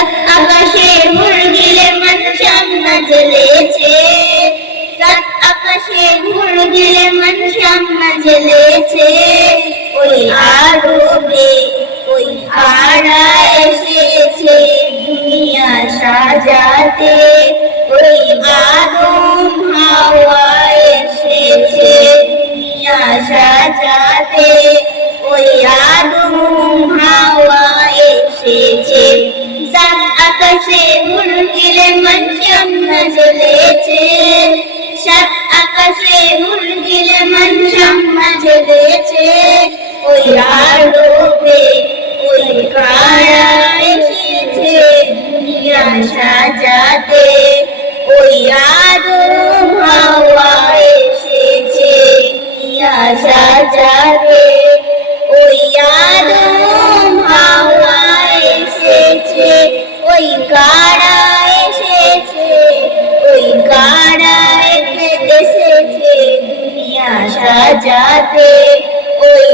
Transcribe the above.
সাত আকাশে মুরগিলে মন শামনা জ্বলেছে, সাত আকাশে মুরগিলে মন শামনা জ্বলেছে। ওই আরবে ওই আড়া এসেছে দুনিয়া সাজাতে, ওই আদম হাওয়া এসেছে দুনিয়া সাজাতে, ওই আদম হাওয়া এসেছে। সাত আকাশে মুরগিলে মন শামনা জ্বলেছে, সাত আকাশে মুরগিলে মন শামনা জ্বলেছে। ওই আরবে ওই কারা এসেছে দুনিয়া সাজাতে, ওই আদম হাওয়া এসেছে দুনিয়া সাজাতে, ওই আদম হাওয়া এসেছে, ওই কারা এসেছে, ওই কারা এসেছে দুনিয়া সাজাতে, ওই